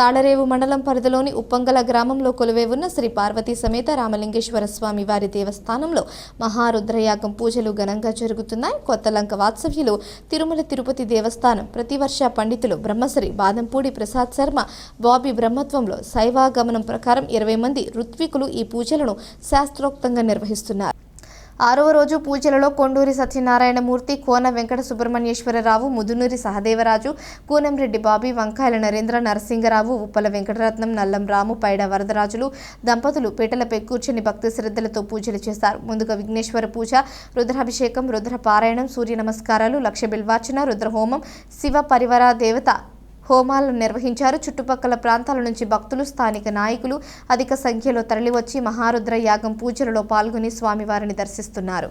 తాళరేవు మండలం పరిధిలోని ఉప్పంగల గ్రామంలో కొలువై ఉన్న శ్రీ పార్వతీ సమేత రామలింగేశ్వర స్వామి వారి దేవస్థానంలో మహారుద్రయాగం పూజలు ఘనంగా జరుగుతున్నాయి. కొత్తలంక వాత్సవ్యులు తిరుమల తిరుపతి దేవస్థానం ప్రతివర్ష పండితులు బ్రహ్మశ్రీ బాదంపూడి ప్రసాద్ శర్మ బాబీ బ్రహ్మత్వంలో శైవాగమనం ప్రకారం ఇరవై మంది ఋత్వికులు ఈ పూజలను శాస్త్రోక్తంగా నిర్వహిస్తున్నారు. ఆరవ రోజు పూజలలో కొండూరి సత్యనారాయణమూర్తి కోన వెంకట సుబ్రహ్మణ్యేశ్వరరావు ముదునూరి సహదేవరాజు కూనంరెడ్డి బాబీ వంకాయల నరేంద్ర నరసింగరావు ఉప్పల వెంకటరత్నం నల్లం రాము పైడ వరదరాజులు దంపతులు పీటలపై కూర్చొని భక్తి శ్రద్ధలతో పూజలు చేశారు ముందుగా విఘ్నేశ్వర పూజ రుద్రాభిషేకం రుద్ర పారాయణం సూర్య నమస్కారాలు లక్ష బిల్వార్చన రుద్రహోమం శివ పరివార దేవత హోమాలను నిర్వహించారు. చుట్టుపక్కల ప్రాంతాల నుంచి భక్తులు స్థానిక నాయకులు అధిక సంఖ్యలో తరలివచ్చి మహారుద్ర యాగం పూజలలో పాల్గొని స్వామివారిని దర్శిస్తున్నారు.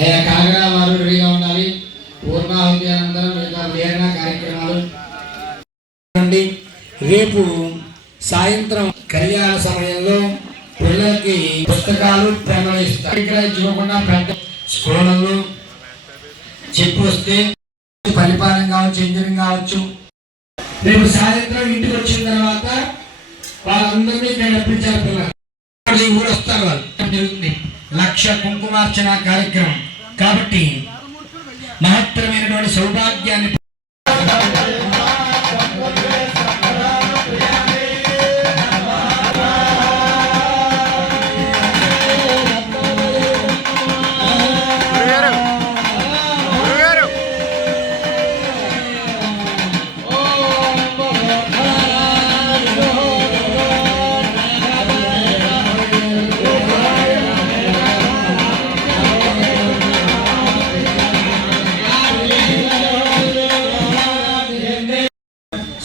నేను కాగా వారు రెడీగా ఉండాలి. పూర్ణాహుతి అనంతరం మిగతా ప్రేరణ కార్యక్రమాలు. నుండి రేపు సాయంత్రం కళ్యాణ సమయంలో పిల్లలకి పుస్తకాలు పెన్నులు ఇస్తారు. ఇక్కడ చూడకుండా పెద్ద స్కూళ్ళలో చెప్పు వస్తే పరిపాలన కావచ్చు ఇంజనీరింగ్ కావచ్చు. రేపు సాయంత్రం ఇంటికి వచ్చిన తర్వాత వాళ్ళందరినీ నేను రప్పించాలి పిల్లలు ఊరు వస్తారు వాళ్ళు. జరుగుతుంది? లక్ష కుంకుమార్చన కార్యక్రమం. కాబట్టి మహత్తరమైనటువంటి సౌభాగ్యాన్ని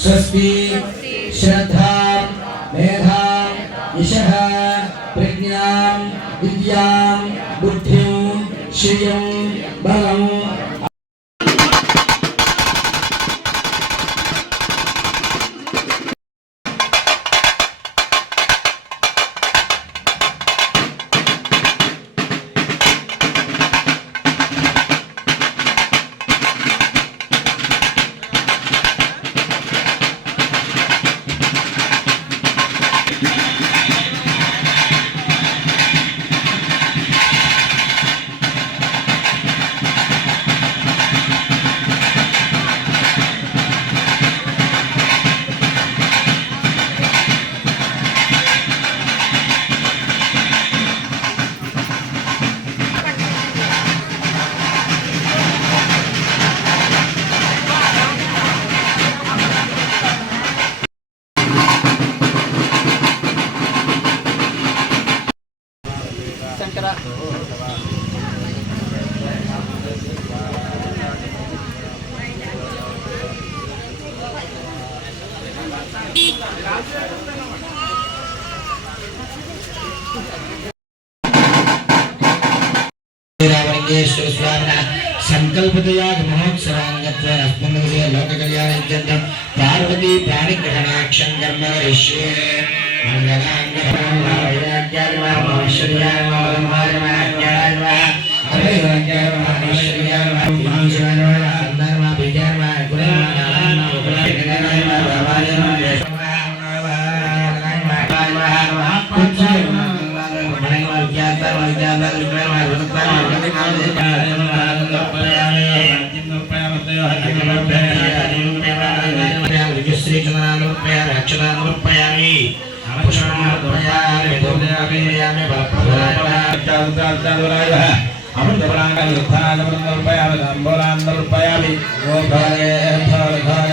स्वस्ति श्रद्धा मेधा यशः प्रज्ञां विद्यां बुद्धिं श्रियं శ్రీరామలింగేశ్వర స్వామిన సంకల్పతయాగ మహోత్సవాంగత్వేన అస్మిన్ విషయ లోక కళ్యాణం పార్వతీ ప్రాణిగ్రహణాక్షం కర్మ అమృతాక్షానురాయ అమృతపరాంగ నిర్ధానమృపయామి తాంబూలాన్ని నృపయామి ఓ భాగే భాగే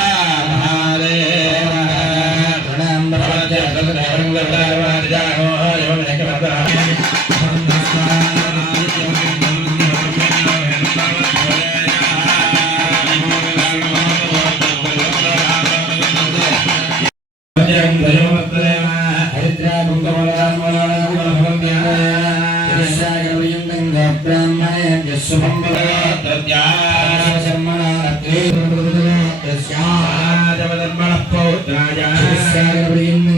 వరిష్యే లక్ష్మీ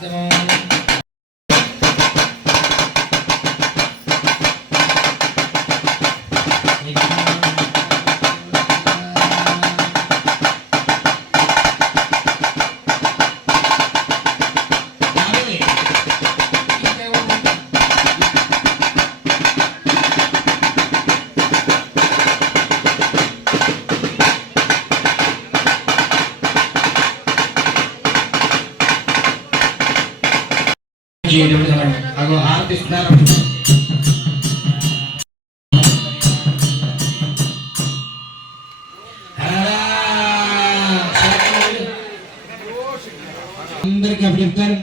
అగో అందరికి అప్పుడు చెప్తారు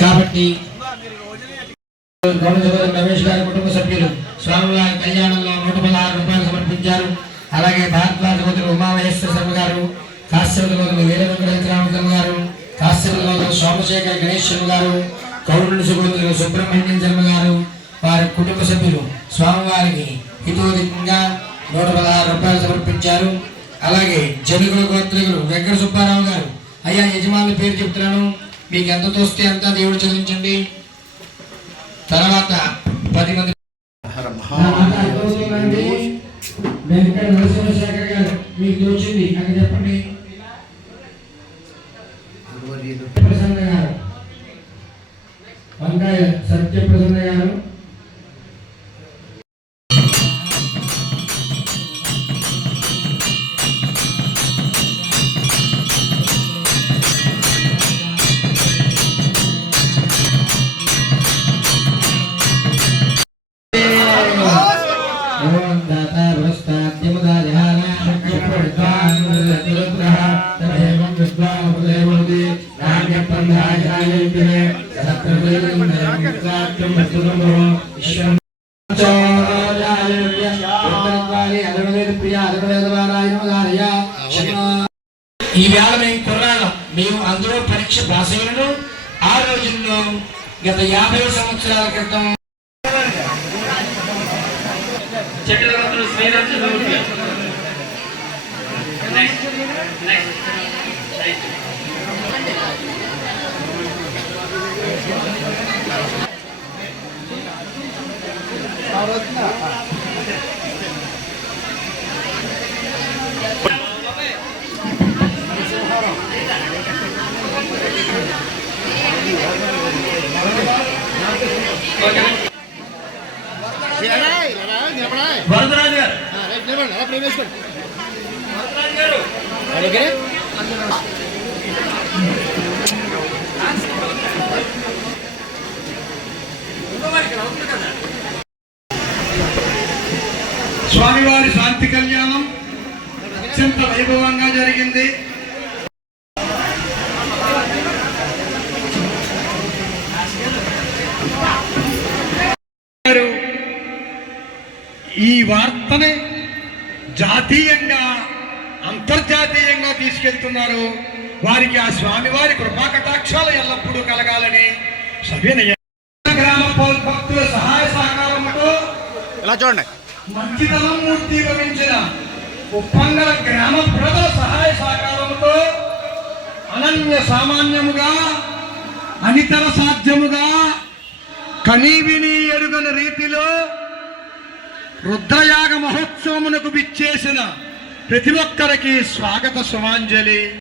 కాబట్టి రమేష్ గారి కుటుంబ సభ్యులు స్వామివారి కళ్యాణంలో నూట పదహారు రూపాయలు సమర్పించారు. అలాగే భారద్వాజ సోదరులు ఉమామహేశ్వర శర్మ గారు కాశ్యప సోదరులు వీర గారు కాశ్యప సోదరులు సోమశేఖర్ గణేష్ శర్మ గారు కౌరుడు సోదరులు సుబ్రహ్మణ్యం శర్మ గారు వారి కుటుంబ సభ్యులు స్వామివారికి హితోధికంగా నూట పదహారు రూపాయలు సమర్పించారు. అలాగే జనుగుల గోత్రికులు వెంకట సుబ్బారావు గారు. అయ్యా యజమానుల పేరు చెప్తున్నాను. మీకు ఎంత తోస్తే అంత దేవుడు చదివించండి. తర్వాత పది మంది వెంకట నరసింహశేఖర్ గారు మీకు తోచింది. అక్కడ చెప్పండి. ప్రసన్న గారు. వంకాయ సత్యప్రసన్న గారు వేళ మేము కుర్రాళ్ళం మేము అందులో పరీక్ష పాస్ అయినను. ఆ రోజుల్లో గత యాభై సంవత్సరాల క్రితం చక్రవర్తులు Sriramachandramurthy next next right Varadaraju గారు స్వామివారి శాంతి కళ్యాణం అత్యంత వైభవంగా జరిగింది. ఈ వార్తని జాతీయంగా అంతర్జాతీయంగా తీసుకెళ్తున్నారు. వారికి ఆ స్వామివారి కృపా కటాక్షాలు ఎల్లప్పుడూ కలగాలని సవినయ గ్రామ భక్తుల సహాయ సహకారంతో ఇలా చూడండి. మంచితనం మూర్తీభవించిన ఉప్పంగల గ్రామ ప్రజల సహాయ సహకారముతో అనన్య సామాన్యముగా అనితర సాధ్యముగా కనీవిని ఎరుగని రీతిలో రుద్రయాగ మహోత్సవమునకు విచ్చేసిన ప్రతి ఒక్కరికి స్వాగత సుమాంజలి.